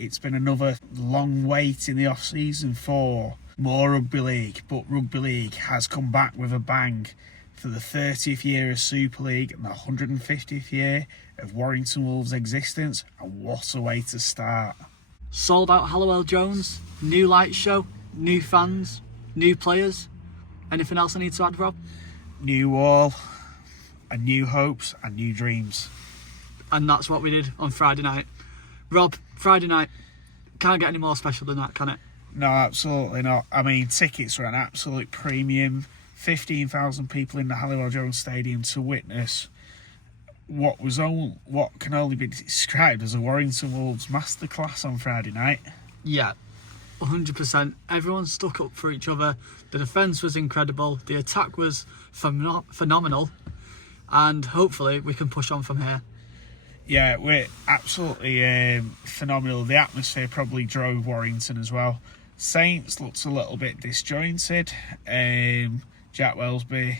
It's been another long wait in the off-season for more rugby league, but rugby league has come back with a bang for the 30th year of Super League and the 150th year of Warrington Wolves' existence, and what a way to start. Sold out Hallowell Jones, new light show, new fans, new players. Anything else I need to add, Rob? New wall, and new hopes and new dreams. And that's what we did on Friday night. Rob, Friday night, can't get any more special than that, can it? No, absolutely not. I mean, tickets were an absolute premium. 15,000 people in the Hallowell Jones Stadium to witness what can only be described as a Warrington Wolves masterclass on Friday night. Yeah, 100%. Everyone stuck up for each other. The defence was incredible. The attack was phenomenal. And hopefully we can push on from here. Yeah, we're absolutely phenomenal. The atmosphere probably drove Warrington as well. Saints looked a little bit disjointed. Jack Wellesby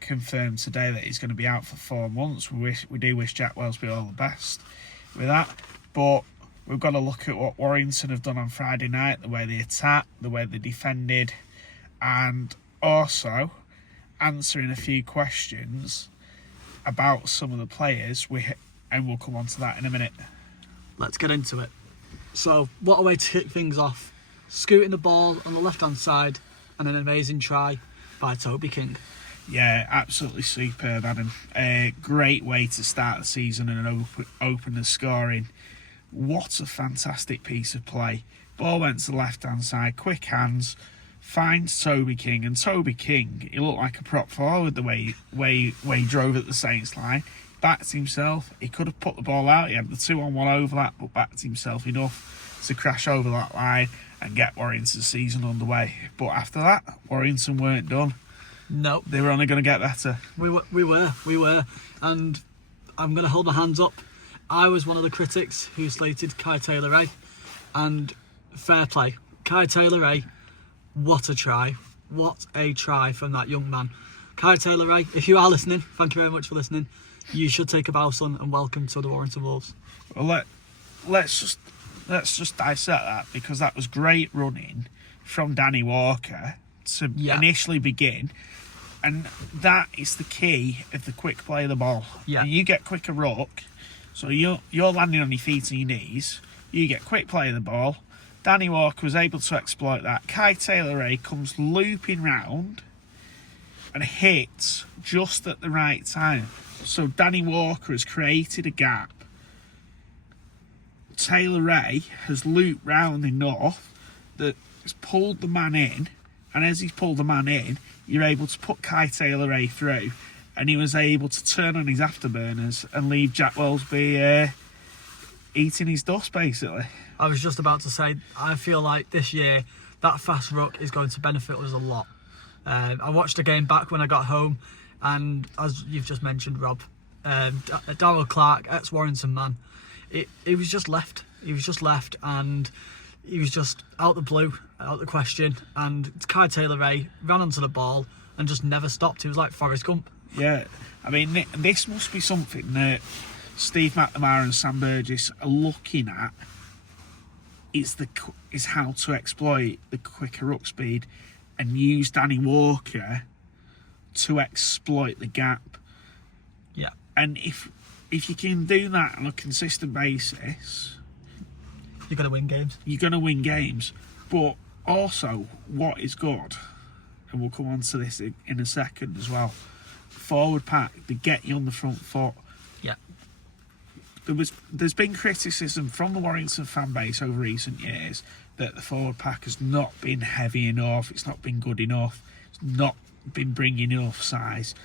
confirmed today that he's going to be out for 4 months. We do wish Jack Wellesby all the best with that. But we've got to look at what Warrington have done on Friday night, the way they attacked, the way they defended, and also answering a few questions about some of the players. And we'll come on to that in a minute. Let's get into it. So, what a way to kick things off. Scooting the ball on the left-hand side and an amazing try by Toby King. Yeah, absolutely superb, Adam. Great way to start the season and open the scoring. What a fantastic piece of play. Ball went to the left-hand side, quick hands, finds Toby King. And Toby King, he looked like a prop forward the way he drove at the Saints line. Backed himself. He could have put the ball out. He had the 2-on-1 overlap, but backed himself enough to crash over that line and get Warrington's season underway. But after that, Warrington weren't done. No, they were only going to get better. We were, and I'm going to hold my hands up. I was one of the critics who slated Kai Taylor-Ray, and fair play, Kai Taylor-Ray. What a try! What a try from that young man, Kai Taylor-Ray. If you are listening, thank you very much for listening. You should take a bow, son, and welcome to the Warrington Wolves. Well, let's just dissect that, because that was great running from Danny Walker to initially begin, and that is the key of the quick play of the ball. Yeah, and you get quicker ruck, so you're landing on your feet and your knees. You get quick play of the ball. Danny Walker was able to exploit that. Kai Taylor-Ray comes looping round and hits just at the right time. So Danny Walker has created a gap. Taylor-Ray has looped round enough that has pulled the man in, and as he's pulled the man in, you're able to put Kai Taylor-Ray through, and he was able to turn on his afterburners and leave Jack Wellesby eating his dust, basically. I was just about to say, I feel like this year that fast ruck is going to benefit us a lot. I watched the game back when I got home, and as you've just mentioned, Rob, Darryl Clark, ex-Warrington man, he was just left. He was just left, and he was just out the blue, out the question, and Kai Taylor-Ray ran onto the ball and just never stopped. He was like Forrest Gump. Yeah, I mean, this must be something that Steve McNamara and Sam Burgess are looking at. Is how to exploit the quicker ruck speed and use Danny Walker to exploit the gap. Yeah. And if you can do that on a consistent basis, you're going to win games. You're going to win games. But also, what is good, and we'll come on to this in a second as well, forward pack, they get you on the front foot. Yeah. There's been criticism from the Warrington fan base over recent years that the forward pack has not been heavy enough, it's not been good enough, it's not been bringing enough size.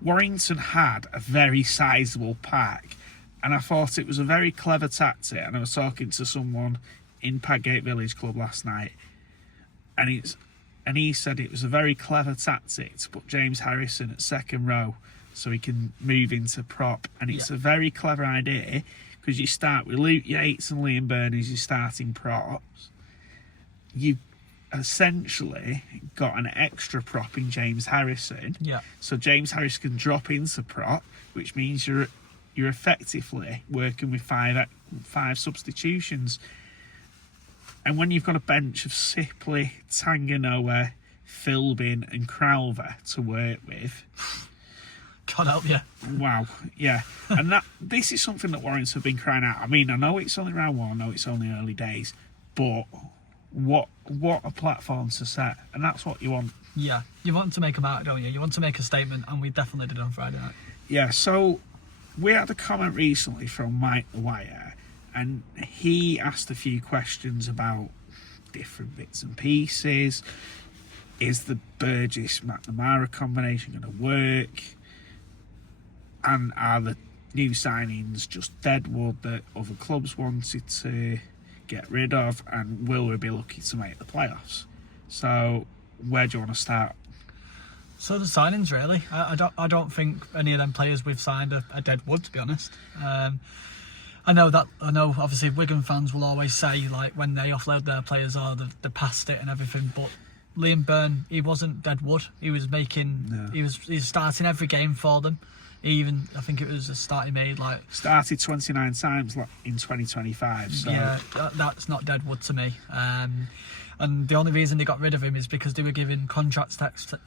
Warrington had a very sizable pack, and I thought it was a very clever tactic. And I was talking to someone in Padgate Village Club last night, and he said it was a very clever tactic to put James Harrison at second row so he can move into prop, and it's a very clever idea, because you start with Luke Yates and Liam Byrne as your starting props. You've essentially got an extra prop in James Harrison. Yeah. So James Harrison can drop into prop, which means you're effectively working with five substitutions. And when you've got a bench of Sipley, Tanganoa, Philbin and Crowther to work with, God help you. wow, yeah. And this is something that Warriors have been crying out. I mean, I know it's only round one, I know it's only early days, but what a platform to set, and that's what you want. Yeah, you want to make them out, don't you? You want to make a statement, and we definitely did on Friday night. Yeah, so we had a comment recently from Mike the Wire, and he asked a few questions about different bits and pieces. Is the Burgess-McNamara combination going to work? And are the new signings just deadwood that other clubs wanted to get rid of? And will we be lucky to make the playoffs? So, where do you want to start? So the signings, really. I don't think any of them players we've signed are deadwood, to be honest. I know obviously Wigan fans will always say, like, when they offload their players, they're past it and everything, but Liam Byrne, he wasn't deadwood. He was he was starting every game for them. I think it was a start he made, like, started 29 times in 2025. So yeah, that's not deadwood to me. And the only reason they got rid of him is because they were giving contract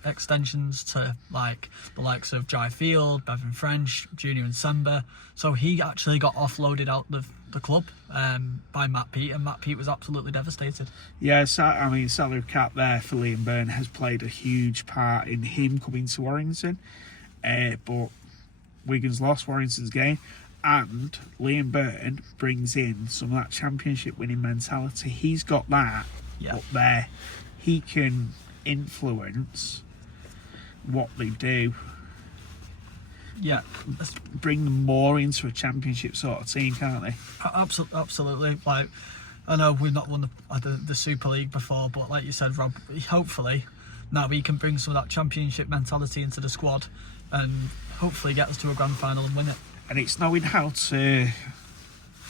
extensions to, like, the likes of Jai Field, Bevan French, Junior and Sember. So he actually got offloaded out of the club by Matt Peat, and Matt Peat was absolutely devastated. Yeah, I mean, salary cap there for Liam Byrne has played a huge part in him coming to Warrington. But Wigan's lost Warrington's game, and Liam Byrne brings in some of that championship winning mentality. He's got that up there. He can influence what they do. Yeah, bring them more into a championship sort of team, can't they? Absolutely. Like, I know we've not won the Super League before, but like you said, Rob, hopefully now we can bring some of that championship mentality into the squad and hopefully get us to a grand final and win it. And it's knowing how to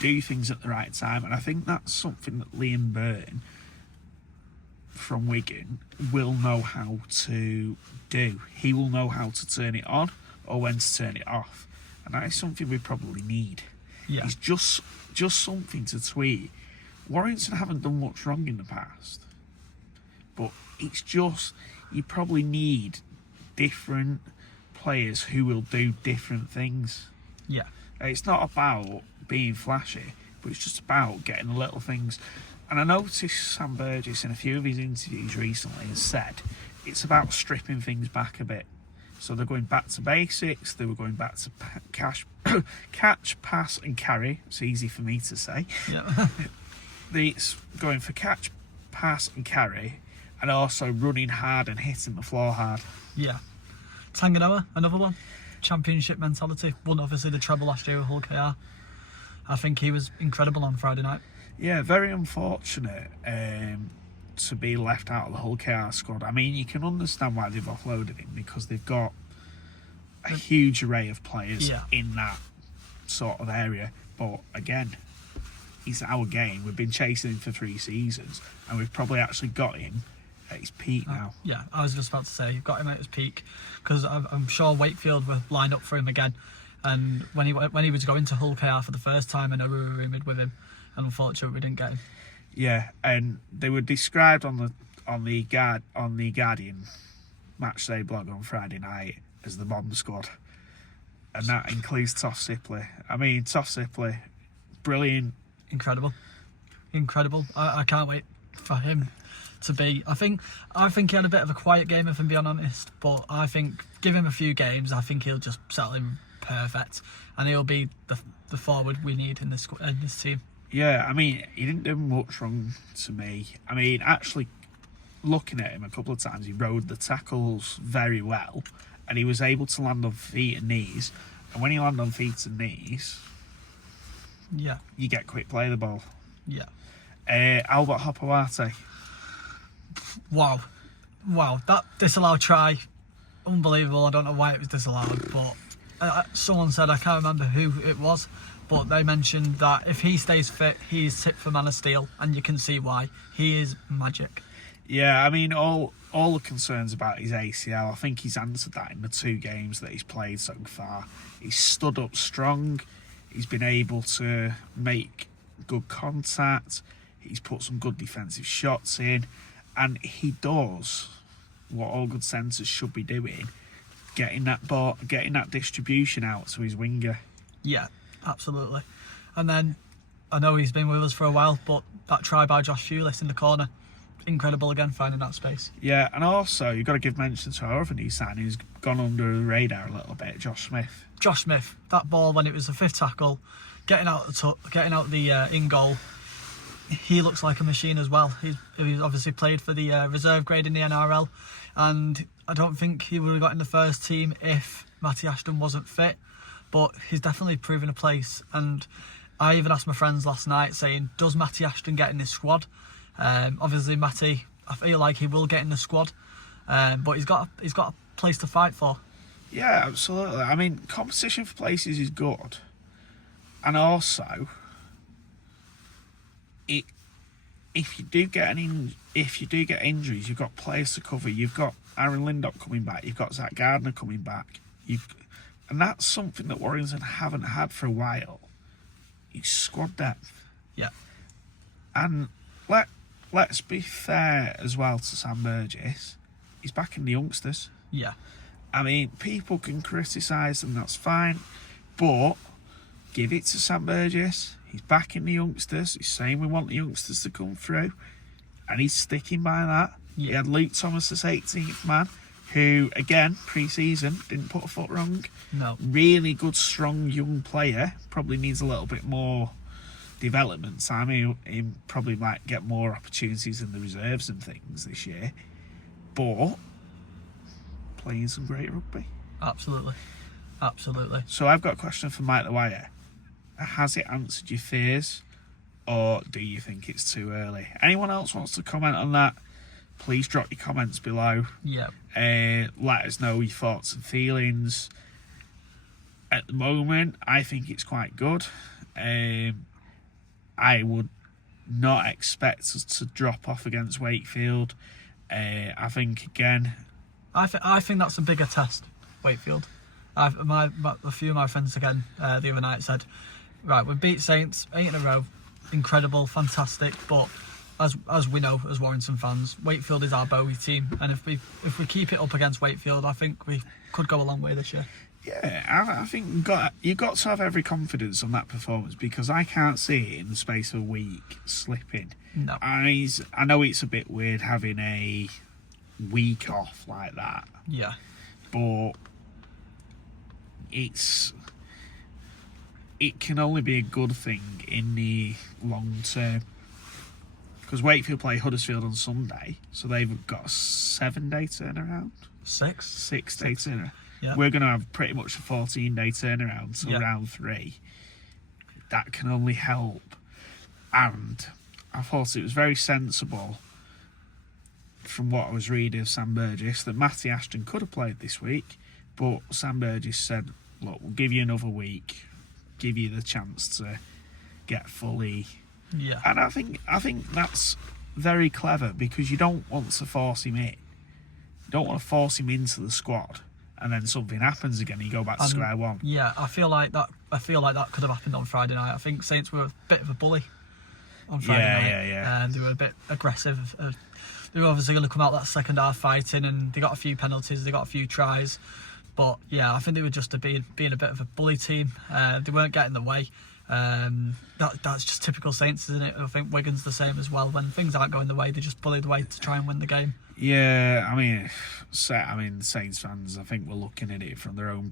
do things at the right time, and I think that's something that Liam Byrne from Wigan will know how to do. He will know how to turn it on or when to turn it off, and that is something we probably need. Yeah, it's just something to tweet. Warrington haven't done much wrong in the past, but it's just, you probably need different players who will do different things. Yeah, it's not about being flashy, but it's just about getting the little things. And I noticed Sam Burgess in a few of his interviews recently has said it's about stripping things back a bit. So they're going back to basics. They were going back to catch, pass and carry. It's easy for me to say. Yeah. It's going for catch, pass and carry, and also running hard and hitting the floor hard. Yeah. Tanganoa, another one. Championship mentality. Won obviously the treble last year with Hull KR. I think he was incredible on Friday night. Yeah, very unfortunate to be left out of the Hull KR squad. I mean, you can understand why they've offloaded him, because they've got a huge array of players in that sort of area. But again, he's our game. We've been chasing him for 3 seasons, and we've probably actually got him at his peak now. Yeah, I was just about to say, you've got him at his peak, because I'm sure Wakefield were lined up for him again. And when he was going to Hull KR for the first time, I know we were rumoured with him, and unfortunately we didn't get him. Yeah, and they were described on the Guardian Matchday blog on Friday night as the bomb squad, and that includes Toff Sipley. I mean, Toff Sipley, brilliant, incredible. I can't wait for him to be. I think he had a bit of a quiet game, if I'm being honest, but I think give him a few games, I think he'll just settle in perfect, and he'll be the forward we need in this team. Yeah, I mean, he didn't do much wrong to me. I mean, actually, looking at him a couple of times, he rode the tackles very well, and he was able to land on feet and knees. And when you land on feet and knees, yeah, you get quick play of the ball. Yeah. Albert Hopewarte. Wow, that disallowed try, unbelievable. I don't know why it was disallowed, but someone said, I can't remember who it was, but they mentioned that if he stays fit, he's fit for Man of Steel, and you can see why. He is magic. Yeah, I mean, all the concerns about his ACL, I think he's answered that in the 2 games that he's played so far. He's stood up strong. He's been able to make good contact. He's put some good defensive shots in, and he does what all good centres should be doing, getting that ball, getting that distribution out to his winger. Yeah, absolutely. And then I know he's been with us for a while, but that try by Josh Fulis in the corner, incredible again, finding that space. Yeah, and also you've got to give mention to our other new signing who's gone under the radar a little bit, Josh Smith. Josh Smith, that ball when it was the fifth tackle, getting out the in goal. He looks like a machine as well. He's obviously played for the reserve grade in the NRL, and I don't think he would have got in the first team if Matty Ashton wasn't fit, but he's definitely proven a place. And I even asked my friends last night saying, does Matty Ashton get in this squad? Obviously Matty, I feel like he will get in the squad, but he's got a place to fight for. Yeah, absolutely. I mean, competition for places is good, and also, if you do get injuries, you've got players to cover. You've got Aaron Lindop coming back. You've got Zach Gardner coming back. And that's something that Warrington haven't had for a while. It's squad depth. Yeah. And let's be fair as well to Sam Burgess. He's backing the youngsters. Yeah. I mean, people can criticise them, that's fine, but give it to Sam Burgess. He's backing the youngsters. He's saying we want the youngsters to come through, and he's sticking by that. Yeah. He had Luke Thomas as 18th man, who, again, pre-season, didn't put a foot wrong. No. Really good, strong, young player. Probably needs a little bit more development time. He probably might get more opportunities in the reserves and things this year. But playing some great rugby. Absolutely. So I've got a question for Mike the Wire. Has it answered your fears, or do you think it's too early? Anyone else wants to comment on that? Please drop your comments below. Yeah. Let us know your thoughts and feelings. At the moment, I think it's quite good. I would not expect us to drop off against Wakefield. I think, again... I think that's a bigger test, Wakefield. A few of my friends again the other night said, right, we beat Saints 8 in a row, incredible, fantastic, but as we know as Warrington fans, Wakefield is our Bowie team, and if we keep it up against Wakefield, I think we could go a long way this year. Yeah, I think you got to have every confidence on that performance, because I can't see it in the space of a week slipping. No. I know it's a bit weird having a week off like that. Yeah. But it can only be a good thing in the long term, because Wakefield play Huddersfield on Sunday, so they've got a 7-day turnaround. 6-day turnaround. Yeah. We're going to have pretty much a 14-day turnaround till round 3. That can only help. And I thought it was very sensible, from what I was reading of Sam Burgess, that Matty Ashton could have played this week, but Sam Burgess said, look, we'll give you another week, give you the chance to get fully. Yeah. And I think that's very clever, because you don't want to force him in. You don't want to force him into the squad, and then something happens again, you go back to square one. Yeah, I feel like that could have happened on Friday night. I think Saints were a bit of a bully on Friday night. Yeah. And they were a bit aggressive. They were obviously going to come out that second half fighting, and they got a few penalties, they got a few tries. But yeah, I think they were just being a bit of a bully team. They weren't getting the way. That's just typical Saints, isn't it? I think Wigan's the same as well. When things aren't going the way, they just bully the way to try and win the game. Yeah, I mean, the Saints fans, I think, we're looking at it from their own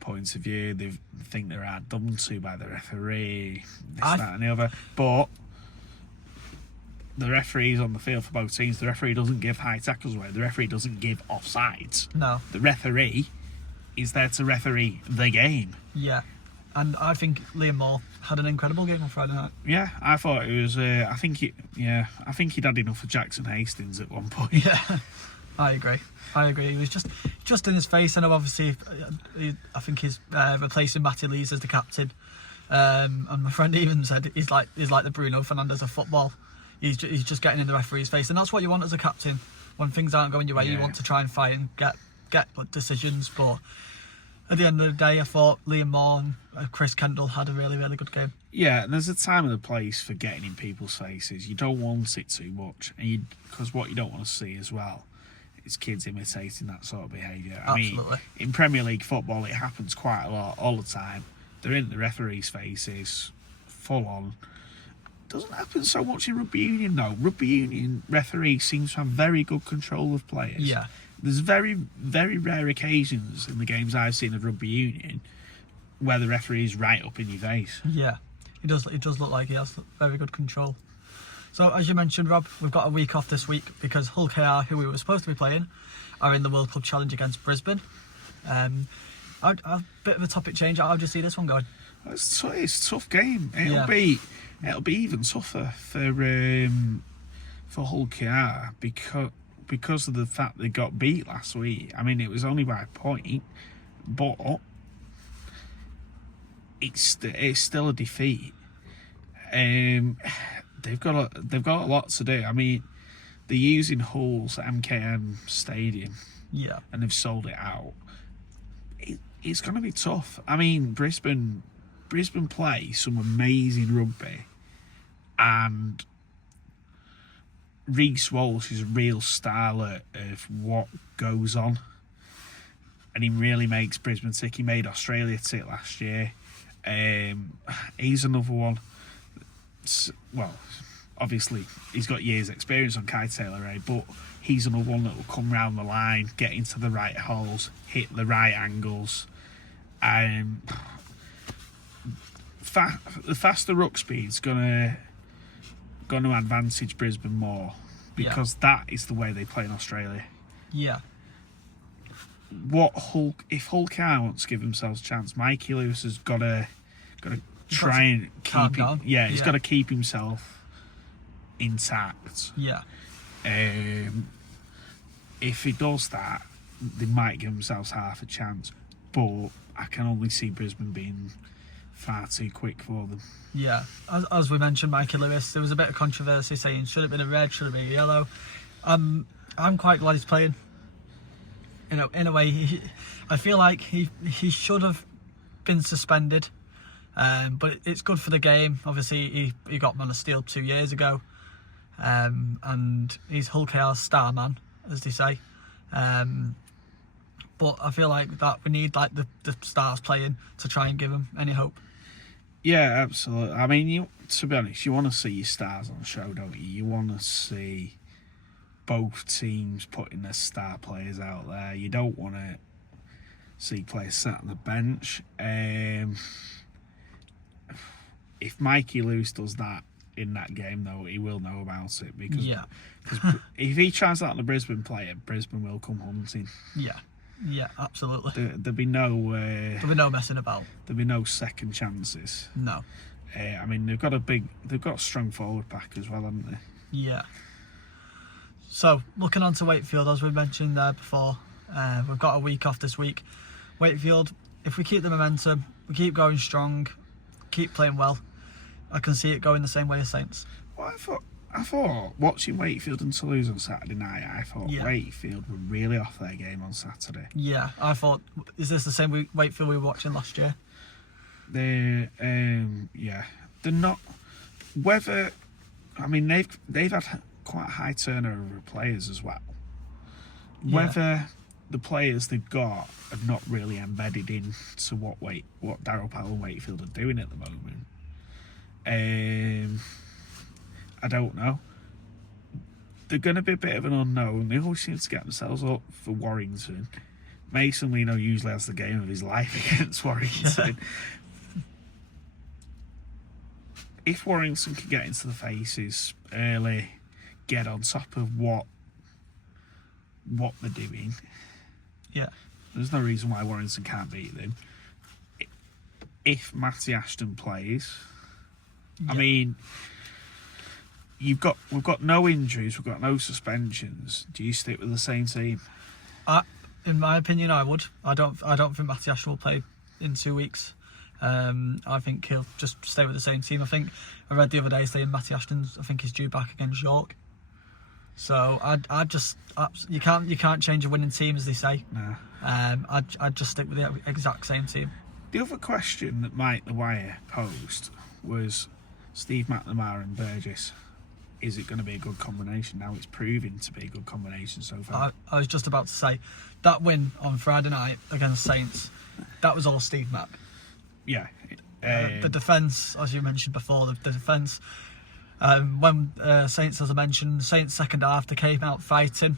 point of view. They think they're outdone to by the referee, that and the other. But the referee's on the field for both teams. The referee doesn't give high tackles away. The referee doesn't give offsides. No. The referee is there to referee the game. Yeah. And I think Liam Moore had an incredible game on Friday night. Yeah, I thought it was. I think he'd had enough of Jackson Hastings at one point. Yeah, I agree. He was just in his face. I know, obviously, I think he's replacing Matty Lees as the captain. And my friend even said he's like the Bruno Fernandes of football. He's just getting in the referee's face, and that's what you want as a captain. When things aren't going your way, you want to try and fight and get decisions. But at the end of the day, I thought Liam Moore and Chris Kendall had a really, really good game. Yeah, and there's a time and a place for getting in people's faces. You don't want it too much, and because what you don't want to see as well is kids imitating that sort of behaviour. I mean, in Premier League football, it happens quite a lot, all the time. They're in the referees' faces, full on. Doesn't happen so much in rugby union, though. Rugby union referees seem to have very good control of players. Yeah. There's very, very rare occasions in the games I've seen of rugby union where the referee's right up in your face. Yeah. It does look like he has very good control. So, as you mentioned, Rob, we've got a week off this week because Hull KR, who we were supposed to be playing, are in the World Club Challenge against Brisbane. A bit of a topic change. How do you see this one going? It's a tough game. It'll be even tougher for Hull KR because of the fact they got beat last week. I mean, it was only by a point, but it's still a defeat. They've got a lot to do. I mean, they're using Hull's MKM Stadium, and they've sold it out. It's going to be tough. I mean, Brisbane play some amazing rugby, and Reece Walsh is a real starlet of what goes on, and he really makes Brisbane tick. He made Australia tick last year. He's another one. Well, obviously he's got years experience on Kai Taylor, but he's another one that will come round the line, get into the right holes, hit the right angles. The faster ruck speed's gonna advantage Brisbane more because that is the way they play in Australia. Yeah. If Hull KR wants to give themselves a chance, Mikey Lewis has got to try and keep him. Yeah, he's got to keep himself intact. Yeah. If he does that, they might give themselves half a chance. But I can only see Brisbane being far too quick for them. Yeah, as we mentioned, Mikey Lewis, there was a bit of controversy saying should it have been a red, should it have been a yellow. I'm quite glad he's playing. In a way, I feel like he should have been suspended, but it's good for the game. Obviously, he got man of steel 2 years ago, and he's Hull KR's star man, as they say. But I feel like that we need like the stars playing to try and give them any hope. Yeah, absolutely. I mean, to be honest, you want to see your stars on the show, don't you? You want to see both teams putting their star players out there. You don't want to see players sat on the bench. If Mikey Lewis does that in that game, though, he will know about it because if he tries that on the Brisbane player, Brisbane will come hunting. Yeah, absolutely. There'll be no messing about. There'll be no second chances. No. I mean, they've got a strong forward pack as well, haven't they? Yeah. So, looking on to Wakefield, as we mentioned there before, we've got a week off this week. Wakefield, if we keep the momentum, we keep going strong, keep playing well, I can see it going the same way as Saints. Well, I thought watching Wakefield and Toulouse on Saturday night, I thought Wakefield were really off their game on Saturday. Yeah, I thought, is this the same Wakefield we were watching last year? They're not. Whether, I mean, they've had quite a high turnover of players as well. Whether the players they've got are not really embedded into what Darryl Powell and Wakefield are doing at the moment. I don't know. They're going to be a bit of an unknown. They always seem to get themselves up for Warrington. Mason Leno usually has the game of his life against Warrington. If Warrington can get into the faces early, get on top of what they're doing, there's no reason why Warrington can't beat them. If Matty Ashton plays, I mean, we've got no injuries, we've got no suspensions. Do you stick with the same team? In my opinion, I would. I don't think Matty Ashton will play in 2 weeks. I think he'll just stay with the same team. I think I read the other day saying Matty Ashton's, I think he's due back against York. So you can't change a winning team, as they say. No. I'd just stick with the exact same team. The other question that Mike the Wire posed was Steve McNamara and Burgess. Is it going to be a good combination? Now it's proving to be a good combination so far. I was just about to say, that win on Friday night against Saints, that was all Steve Mack. Yeah. The defence, as you mentioned before, the defence, when Saints, as I mentioned, Saints second half, they came out fighting,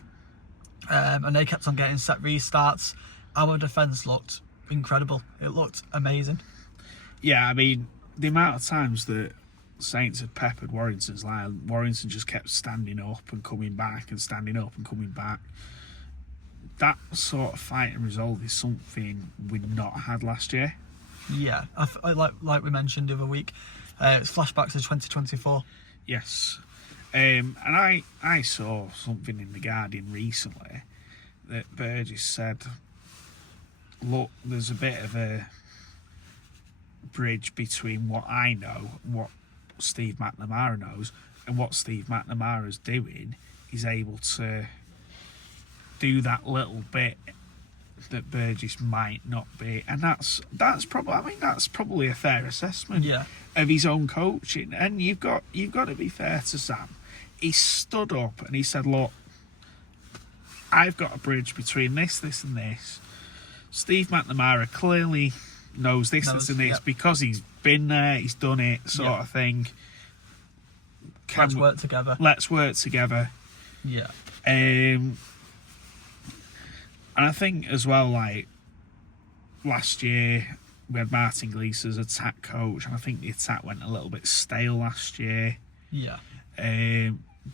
and they kept on getting set restarts. Our defence looked incredible. It looked amazing. Yeah, I mean, the amount of times that Saints had peppered Warrington's line, Warrington just kept standing up and coming back and standing up and coming back. That sort of fight and resolve is something we'd not had last year. Yeah, I like we mentioned the other week, it's flashbacks to 2024. Yes. And I saw something in The Guardian recently that Burgess said, look, there's a bit of a bridge between what I know, what Steve McNamara knows, and what Steve McNamara's doing. He's able to do that little bit that Burgess might not be, and that's probably a fair assessment of his own coaching. And you've got to be fair to Sam. He stood up and he said, look, I've got a bridge between this and this. Steve McNamara clearly knows this and this because he's been there, he's done it, sort of thing. Let's work together. Let's work together. Yeah. And I think as well, like last year, we had Martin Glees as attack coach, and I think the attack went a little bit stale last year. Yeah.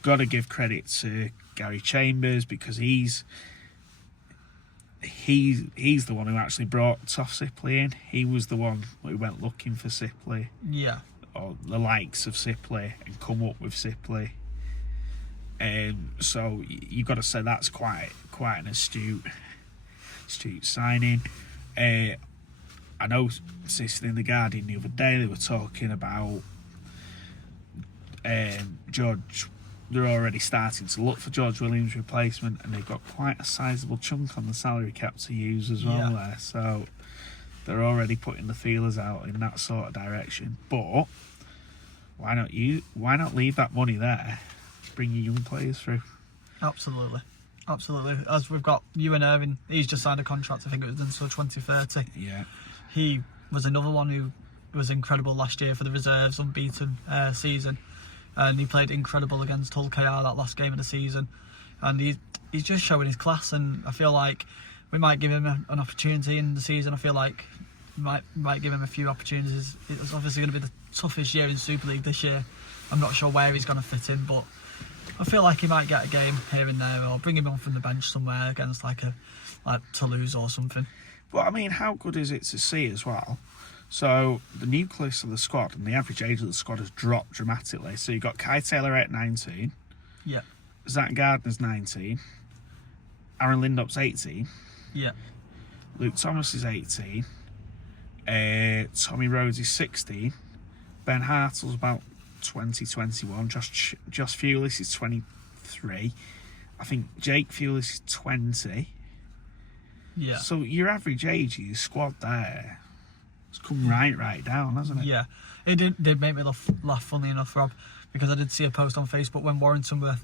Got to give credit to Gary Chambers because he's the one who actually brought Toff Sipley in. He was the one who went looking for Sipley. Yeah. Or the likes of Sipley and come up with Sipley. So you've got to say that's quite an astute signing. I know, Sister in The Guardian the other day, they were talking about George. They're already starting to look for George Williams' replacement, and they've got quite a sizable chunk on the salary cap to use as well there. So they're already putting the feelers out in that sort of direction. But why not leave that money there? Bring your young players through. Absolutely. As we've got Ewan Irving, he's just signed a contract. I think it was until 2030. Yeah. He was another one who was incredible last year for the reserves, unbeaten season, and he played incredible against Hull KR that last game of the season, and he's just showing his class. And I feel like we might give him an opportunity in the season. I feel like we might give him a few opportunities. It's obviously going to be the toughest year in Super League this year. I'm not sure where he's going to fit in, but I feel like he might get a game here and there, or bring him on from the bench somewhere against like Toulouse or something. But I mean, how good is it to see as well? So the nucleus of the squad and the average age of the squad has dropped dramatically. So you've got Kai Taylor at 19. Yeah. Zach Gardner's 19. Aaron Lindop's 18. Yeah. Luke Thomas is 18. Tommy Rhodes is 16. Ben Hartle's about 2021. Josh Fulis is 23. I think Jake Fulis is 20. Yeah. So your average age of your squad there has come right down, hasn't it? Yeah. It did make me laugh, funnily enough, Rob, because I did see a post on Facebook when Warrington were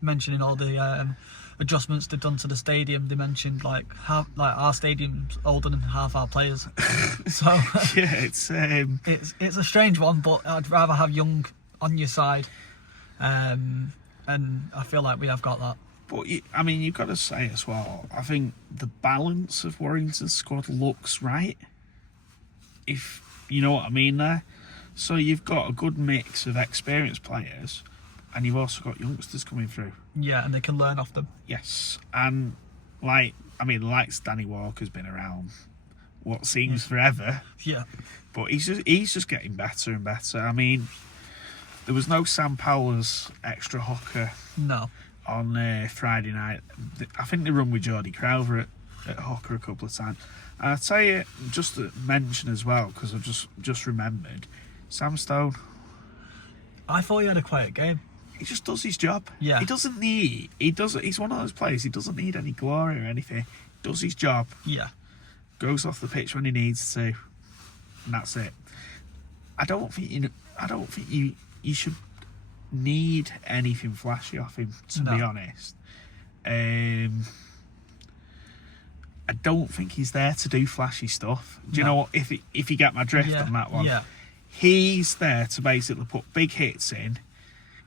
mentioning all the adjustments they've done to the stadium. They mentioned like our stadium's older than half our players. So yeah, it's a strange one, but I'd rather have young on your side, and I feel like we have got that. But I mean, you've got to say as well, I think the balance of Warrington's squad looks right, if you know what I mean there. So you've got a good mix of experienced players, and you've also got youngsters coming through. Yeah, and they can learn off them. Yes, and likes Danny Walker's been around what seems forever. Yeah, but he's just getting better and better. I mean, there was no Sam Powell's extra hooker. No. On Friday night. I think they run with Geordie Crowther at hooker a couple of times. And I'll tell you, just to mention as well, because I've just remembered, Sam Stone. I thought he had a quiet game. he just does his job. Yeah. He's one of those players, he doesn't need any glory or anything. Does his job. Yeah. Goes off the pitch when he needs to. And that's it. I don't think you should need anything flashy off him, to be honest. I don't think he's there to do flashy stuff. Do you know what? If you get my drift on that one, he's there to basically put big hits in,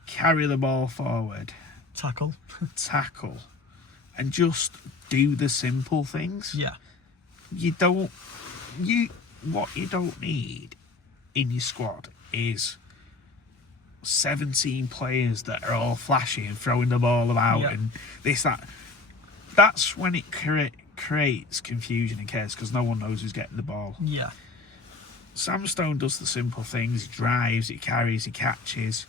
carry the ball forward, tackle, and just do the simple things. Yeah. What you don't need in your squad is 17 players that are all flashy and throwing the ball about and this, that. That's when it creates confusion and chaos because no one knows who's getting the ball. Yeah. Sam Stone does the simple things. He drives, he carries, he catches,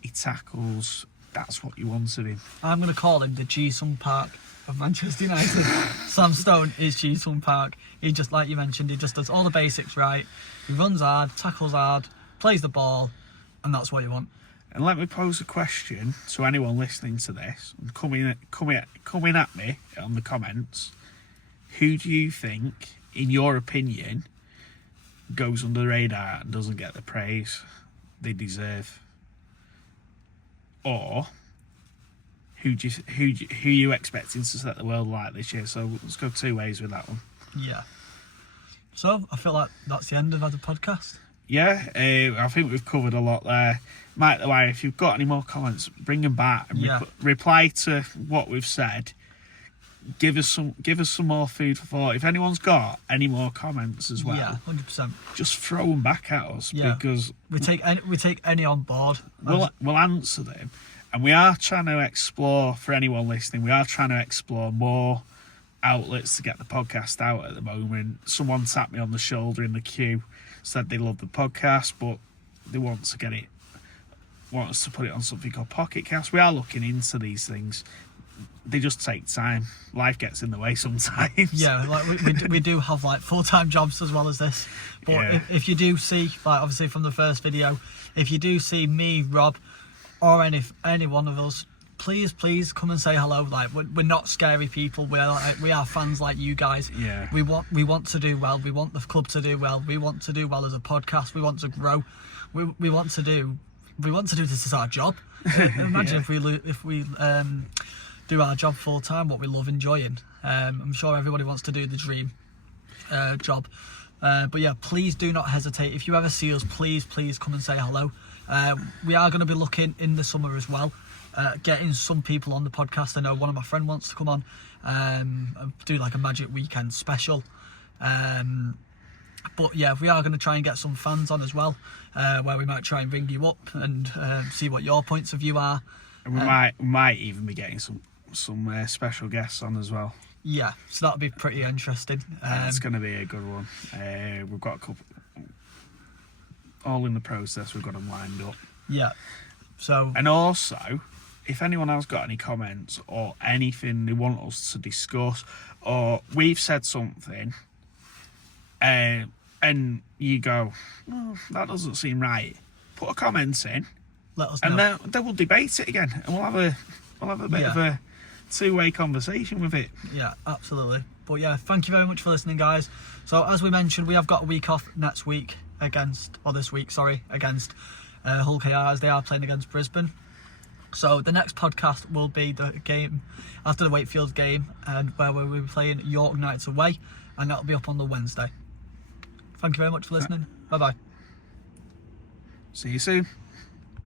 he tackles. That's what you want of him. I'm going to call him the Ji-sung Park of Manchester United. Sam Stone is Ji-sung Park. He just, like you mentioned, he just does all the basics right. He runs hard, tackles hard, plays the ball, and that's what you want. And let me pose a question to anyone listening to this and coming at me on the comments. Who do you think, in your opinion, goes under the radar and doesn't get the praise they deserve? Or who you expecting to set the world alight this year? So let's go two ways with that one. Yeah. So I feel like that's the end of the podcast. Yeah, I think we've covered a lot there. Mike the Wire, if you've got any more comments, bring them back and reply to what we've said. Give us some more food for thought. If anyone's got any more comments as well, 100%, just throw them back at us because we take any on board. We'll answer them, and we are trying to explore, for anyone listening, we are trying to explore more outlets to get the podcast out at the moment. Someone tapped me on the shoulder in the queue, said they love the podcast, but they want us to put it on something called Pocket Cast. We are looking into these things. They just take time. Life gets in the way sometimes. Yeah, like we do have like full-time jobs as well as this. But if you do see, like obviously from the first video, if you do see me, Rob, or any one of us, please come and say hello. Like we're not scary people. We are fans like you guys. Yeah. We want to do well. We want the club to do well. We want to do well as a podcast. We want to grow. We want to do this as our job. Imagine if we do our job full time, what we love enjoying. I'm sure everybody wants to do the dream job. But yeah, please do not hesitate. If you ever see us, please come and say hello. We are going to be looking in the summer as well, getting some people on the podcast. I know one of my friends wants to come on, do like a Magic Weekend special. But yeah, we are going to try and get some fans on as well, where we might try and ring you up and see what your points of view are. And we might even be getting some special guests on as well. Yeah, so that'll be pretty interesting. It's going to be a good one. We've got a couple, all in the process. We've got them lined up. Yeah. So. And also, if anyone else got any comments or anything they want us to discuss, or we've said something, and you go, oh, that doesn't seem right, put a comment in. Let us know. And then we'll debate it again, and we'll have a bit of a two-way conversation with it. Yeah, absolutely. But yeah, thank you very much for listening, guys. So as we mentioned, we have got a week off this week against Hull KR, as they are playing against Brisbane. So the next podcast will be the game after the Wakefield game, and where we'll be playing York Knights away, and that'll be up on the Wednesday. Thank you very much for listening. Bye bye. See you soon.